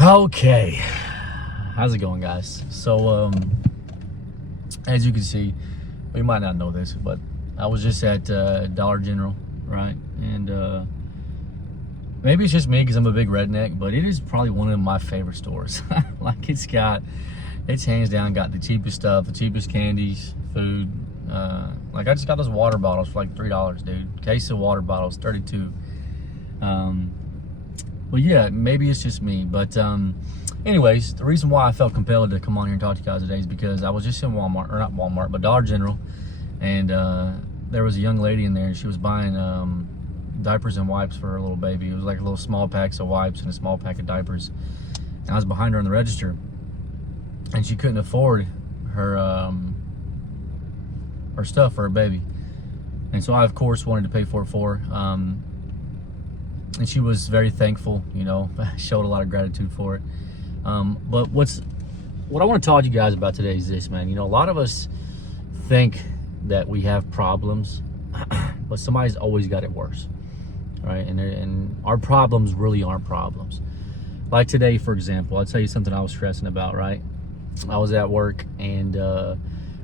Okay, how's it going, guys? So as you can see, you might not know this, but I was just at Dollar General, right? And maybe it's just me because I'm a big redneck, but it is probably one of my favorite stores. Like, it's hands down got the cheapest stuff, the cheapest candies, food. Like, I just got those water bottles for like $3, dude. Case of water bottles, $32. But yeah, maybe it's just me. But anyways, the reason why I felt compelled to come on here and talk to you guys today is because I was just in Walmart, or not Walmart, but Dollar General, and there was a young lady in there, and she was buying diapers and wipes for her little baby. It was like little small packs of wipes and a small pack of diapers. And I was behind her on the register, and she couldn't afford her stuff for her baby. And so I, of course, wanted to pay for it for her. And she was very thankful, you know, showed a lot of gratitude for it. But what I want to talk to you guys about today is this, man. You know, a lot of us think that we have problems, but somebody's always got it worse, right? And our problems really aren't problems. Like today, for example, I'll tell you something I was stressing about, right? I was at work, and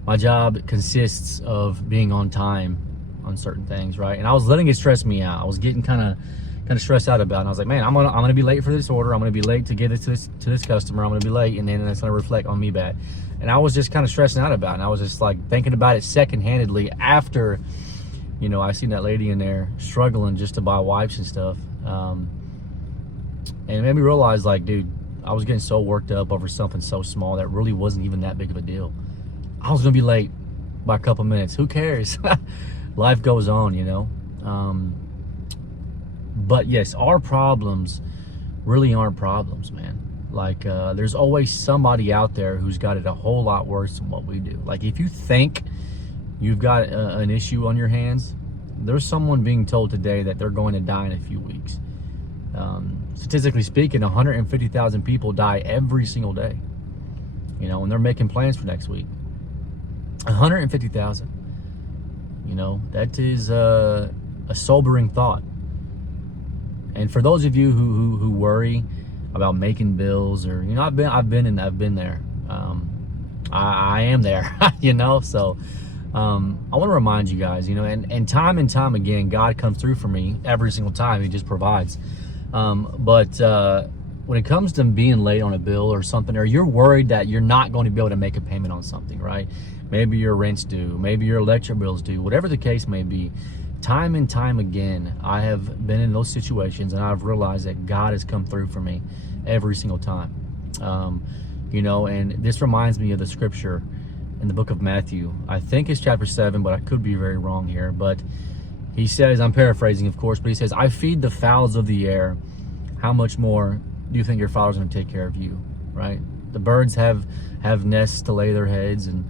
my job consists of being on time on certain things, right? And I was letting it stress me out. I was getting kind of stressed out about it. And I was like, man, I'm gonna be late for this order. I'm gonna be late to get it to this customer. I'm gonna be late, and then it's gonna reflect on me bad. And I was just kind of stressing out about it. And I was just like thinking about it second-handedly after, you know, I seen that lady in there struggling just to buy wipes and stuff. And it made me realize, like, dude, I was getting so worked up over something so small that really wasn't even that big of a deal. I was gonna be late by a couple minutes. Who cares? Life goes on, you know. But yes, our problems really aren't problems, man. Like, there's always somebody out there who's got it a whole lot worse than what we do. Like, if you think you've got an issue on your hands, there's someone being told today that they're going to die in a few weeks. Statistically speaking, 150,000 people die every single day, you know, and they're making plans for next week. 150,000. You know, that is a sobering thought. And for those of you who worry about making bills, or, you know, I've been there. I am there, you know. So I want to remind you guys, you know, and time again, God comes through for me every single time. He just provides. But when it comes to being late on a bill or something, or you're worried that you're not going to be able to make a payment on something, right? Maybe your rent's due, maybe your electric bill's due, whatever the case may be. Time and time again, I have been in those situations, and I've realized that God has come through for me every single time. You know, and this reminds me of the scripture in the book of Matthew. I think it's chapter 7, but I could be very wrong here. But he says, I'm paraphrasing, of course, but he says, I feed the fowls of the air. How much more do you think your Father's going to take care of you, right? The birds have nests to lay their heads, and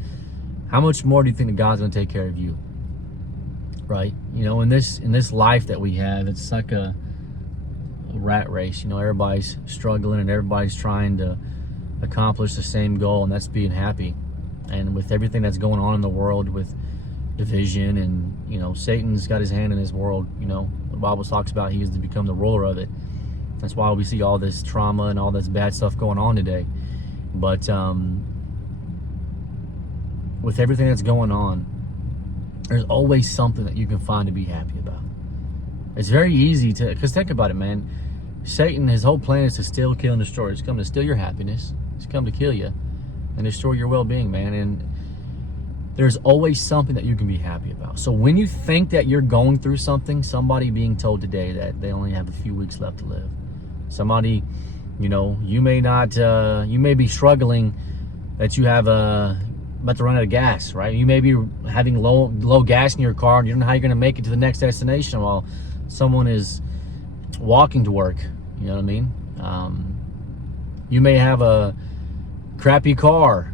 how much more do you think that God's going to take care of you? Right? You know, in this life that we have, it's like a rat race. You know, everybody's struggling and everybody's trying to accomplish the same goal, and that's being happy. And with everything that's going on in the world, with division, and, you know, Satan's got his hand in this world. You know, the Bible talks about he is to become the ruler of it. That's why we see all this trauma and all this bad stuff going on today. But with everything that's going on, there's always something that you can find to be happy about. It's very easy to, because think about it, man. Satan, his whole plan is to steal, kill, and destroy. He's come to steal your happiness. He's come to kill you and destroy your well-being, man. And there's always something that you can be happy about. So when you think that you're going through something, somebody being told today that they only have a few weeks left to live. Somebody, you know, you may be struggling that you have about to run out of gas, right? You may be having low gas in your car, and you don't know how you're going to make it to the next destination while someone is walking to work. You know what I mean? You may have a crappy car,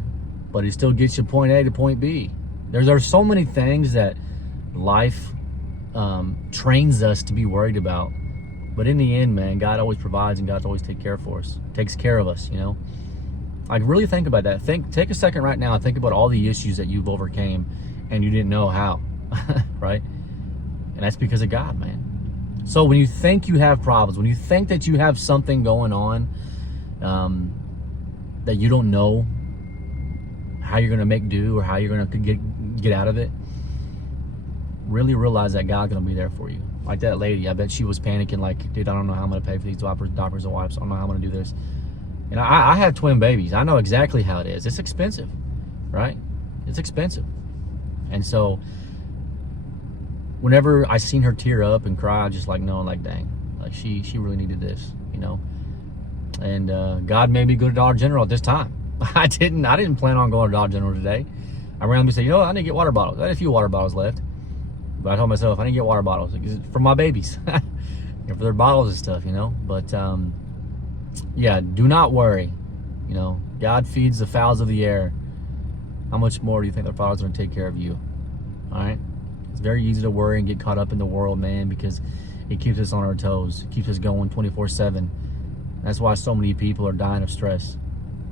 but it still gets you point A to point B. There's so many things that life trains us to be worried about. But in the end, man, God always provides, and God always takes care of us, you know? Like, really think about that. Take a second right now and think about all the issues that you've overcame and you didn't know how, right? And that's because of God, man. So when you think you have problems, when you think that you have something going on that you don't know how you're going to make do or how you're going to get out of it, really realize that God's going to be there for you. Like that lady, I bet she was panicking like, dude, I don't know how I'm going to pay for these diapers and wipes. I don't know how I'm going to do this. And I have twin babies. I know exactly how it is. It's expensive, right? It's expensive. And so whenever I seen her tear up and cry, I just like knowing like, dang, like she really needed this, you know? And God made me go to Dollar General at this time. I didn't plan on going to Dollar General today. I ran up and said, you know what? I need to get water bottles. I had a few water bottles left. But I told myself, I need to get water bottles for my babies. For their bottles and stuff, you know? But, yeah, do not worry. You know, God feeds the fowls of the air. How much more do you think their Father's going to take care of you? All right? It's very easy to worry and get caught up in the world, man, because it keeps us on our toes. It keeps us going 24/7. That's why so many people are dying of stress.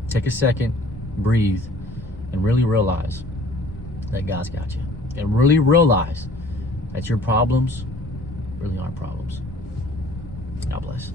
Take a second, breathe, and really realize that God's got you. And really realize that your problems really aren't problems. God bless.